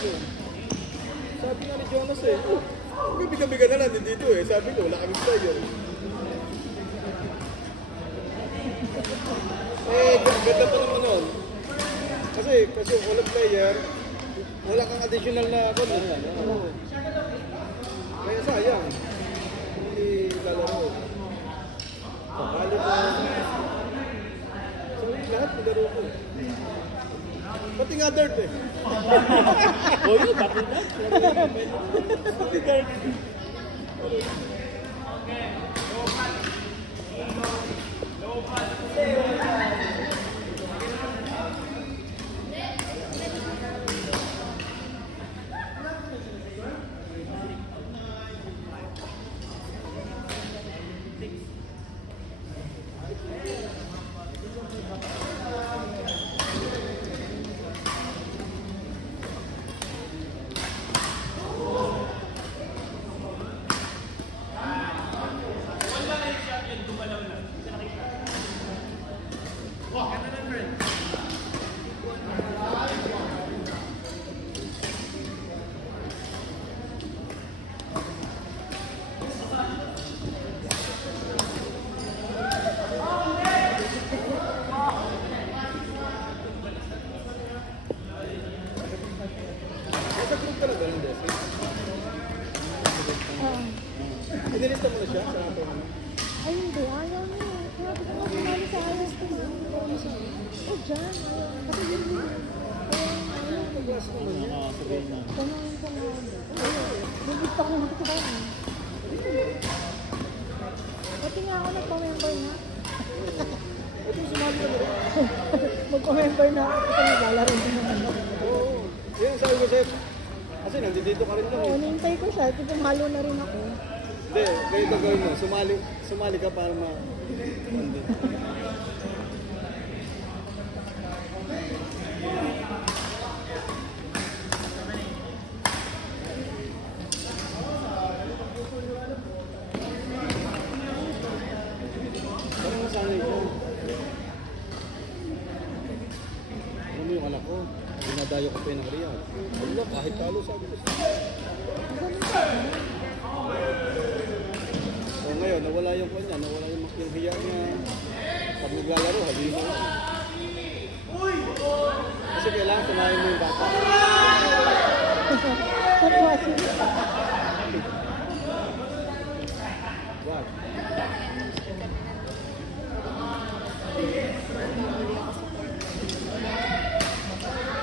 Sabi nga ni Jonas eh, gabi-gabi na lang dito eh. Sabi ko, wala kami player. Ganda pa naman nun. Kasi walang player, wala kang additional na ako. Kaya sayang. Hindi lalaro. Sakali ko. So, lahat nagaro ko. Pati nga dirt eh. Oh, yun, pati dirt. Pati dirt. Inilista mo na siya sa ato naman? Ay hindi, ayaw niya. Kaya ko na sumali sa ayos ko. Oh, dyan, ayaw. Kasi yun yun. Ayaw ko. Class naman niya. Sabihin na. Tanongin ko nga. Bibig pa ko na ito ba? Pati nga ako nagpa-member na. Ito sumali ka na rin. Magpa-member na ako. Ito naglalaro din naman. Oo. Yan sabi ko sa'yo. Kasi nandito ka rin lang Oo, eh. nintay ko siya. Ito pumalo na rin ako. Hindi, ganito gawin mo. Sumali ka para ma... Parang nasanay ko. Alam mo yung anak ko, dinadayo ko pa yung Riyadh. Wala, kahit talo sabi ko. So ngayon, nawala yung kanya, nawala yung hiya niya. Pag naglalaro, halin mo. Kasi kailangan tumayin mo yung bata. What?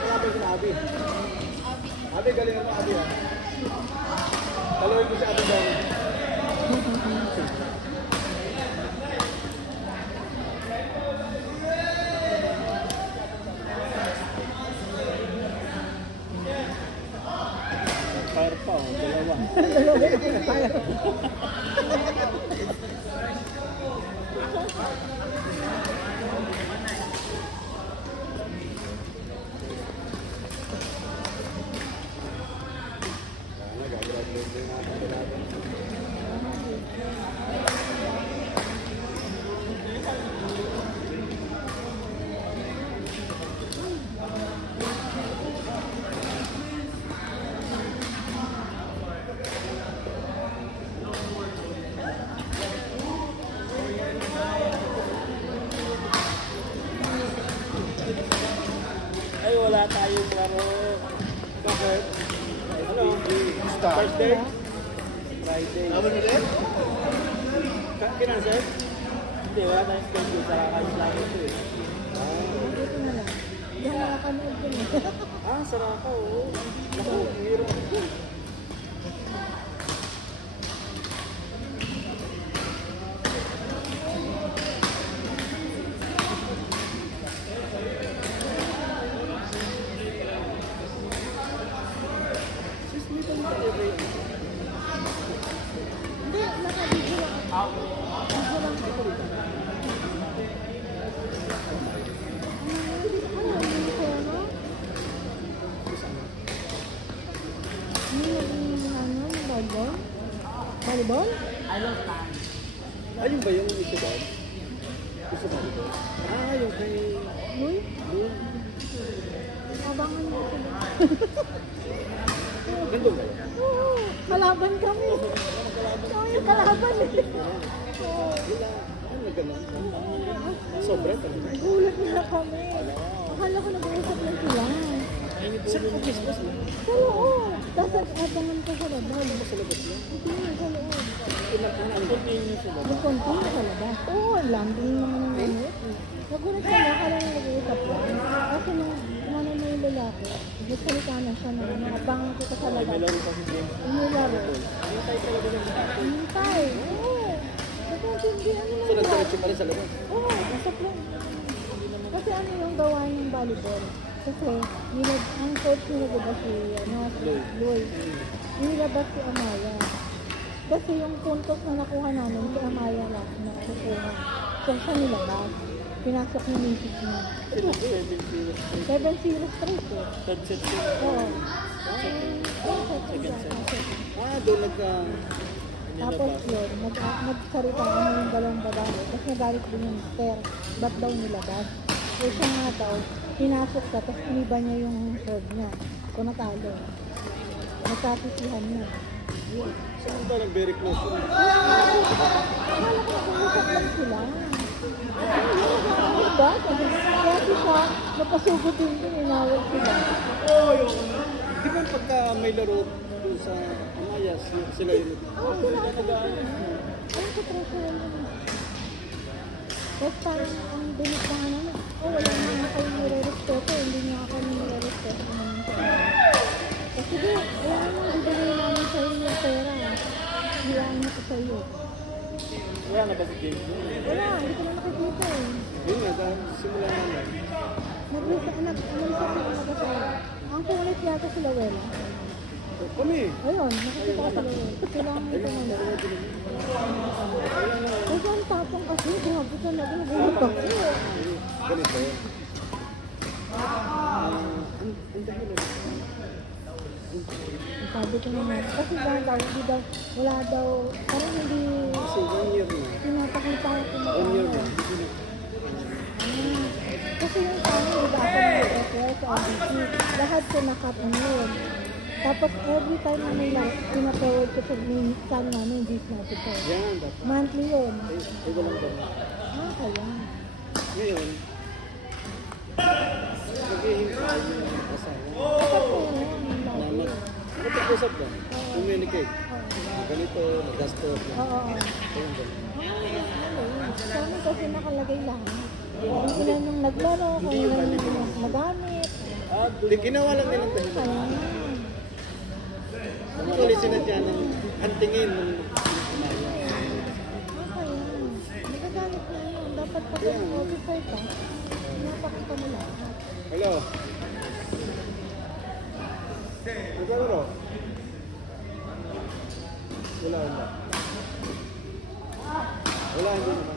Sabi ko na Abi. Abi, galingan mo Abi ha. Talawin ko si Abi dami. Fire pa, dalawa. Ay, wala tayong laro. Bakit? Ano? First day? Friday. Laban ulit? Kinansel? Hindi, wala tayong schedule. Sarakalis lang ito eh. Dito na lang. Hindi ako nakakanood ko na. Ah, saraka oo. Naku, hirap. Hindi, nakabigyo lang ako. Bigyo lang ako. Hindi ko ano? Volleyball? Volleyball? Ayun ba yung isa doon? Isa ba doon? Ah, yung kay... Uy? Yun. Abangan mo sila. Nandun ba? Oo, kalaban kami. Oo, yung kalaban eh. Oo. Wala. Ano na ganun? Sobra talaga. Gulat na kami. Akala ko nag-uusap lang sila. Saan mo business mo? Sa loob. Tapos abangan ko sa labas. Sa labas lang. Hindi, sa loob. Ang continue sila. Nag-continue sa labas. Oo, lambing naman ang gamit. Nagulat kami, akala na nag-uusap lang. Kasi nung umano na yung lalaki, nagsalita na siya na nakabangan ko sa labas. May laro pa si James. Inilaro. Hintay talaga ng ate. Hintay. Oo. Nagkaintindihan So, nila. nagdiretso pa rin sa labas. Oo, nasa plan. Kasi ano yung gawain ng volleyball? Kasi ang coach nila diba si Lloyd. Nilabas si Amaya. Kasi yung puntos na nakuha namin, si Amaya lang na nakukuha. So siya nilabas. Pinasok ni Mrs. niya. Sila 7-0. 7-0 straight eh. Third set sila. Oo. Second set. Doon nagka... Tapos yun, nagsalita kami yung dalawang babae. Tapos nagalit din yung mister. Ba't daw nilabas? So siya nga daw, pinasok ka, tapos iniba niya yung serve niya. So natalo. Nagkatisihan niya. Saan ba ng very close yun? Akala ko nag-uusap lang sila. Diba? Kaya siya, napasugod din din, inawag sila. Di ba pagka may laro doon sa Amaya, sila yun? Sila ang treasurer. Ano sa treasurer naman? Tapos parang ang dinig na nga naman, wala na nga kayo nire-respeto, hindi nga kami nire-respeto naman sa inyo. Kasi di, wala naman, bibigay namin sa inyo yung pera. Hiyaan niyo ko sa iyo. Wala na ba si James? Wala, hindi ko na nakikita eh. Yun nga, dahil simula naman. Nag-isa sila mag-asawa. Ang kulit yata sila Wela. Kami. Ayun, nakikita ko sila Wela. Kailangan nito nga. Kasi ang tapang kasi, grabe ka na, nagulat ako. Ganito. Ang dahilan. Sabi ko naman, kasi daw, hindi daw, wala daw, parang hindi Kasi 1 year na. pinapakita ko 1 year na. Kasi yung sa amin, di ba ako nag-FL sa RBC, lahat ko nakatanod. Tapos every time na may pinapawag ko sa minsan namin, this natin ko. Yan, dapat. Monthly yun. Ay, walang ganun. Kaya. Ngayon, naghihintay yung asawa. Kasi, Mag-usap lang. Communicate. Ganito, nagasto. oo. Ayun, ganun. Sa amin kasi nakalagay lang. Kung ilan yung naglaro, kung ilan yung nagamit. Di, ginawa lang nilang dahilan. Kaya. Actually, sinadya ng hantingin ng Okay. Nagagalit na yun. Dapat pag notify ka, pinapakita mo lahat. Hello. Magkano? Wala, wala. Wala, hindi naman.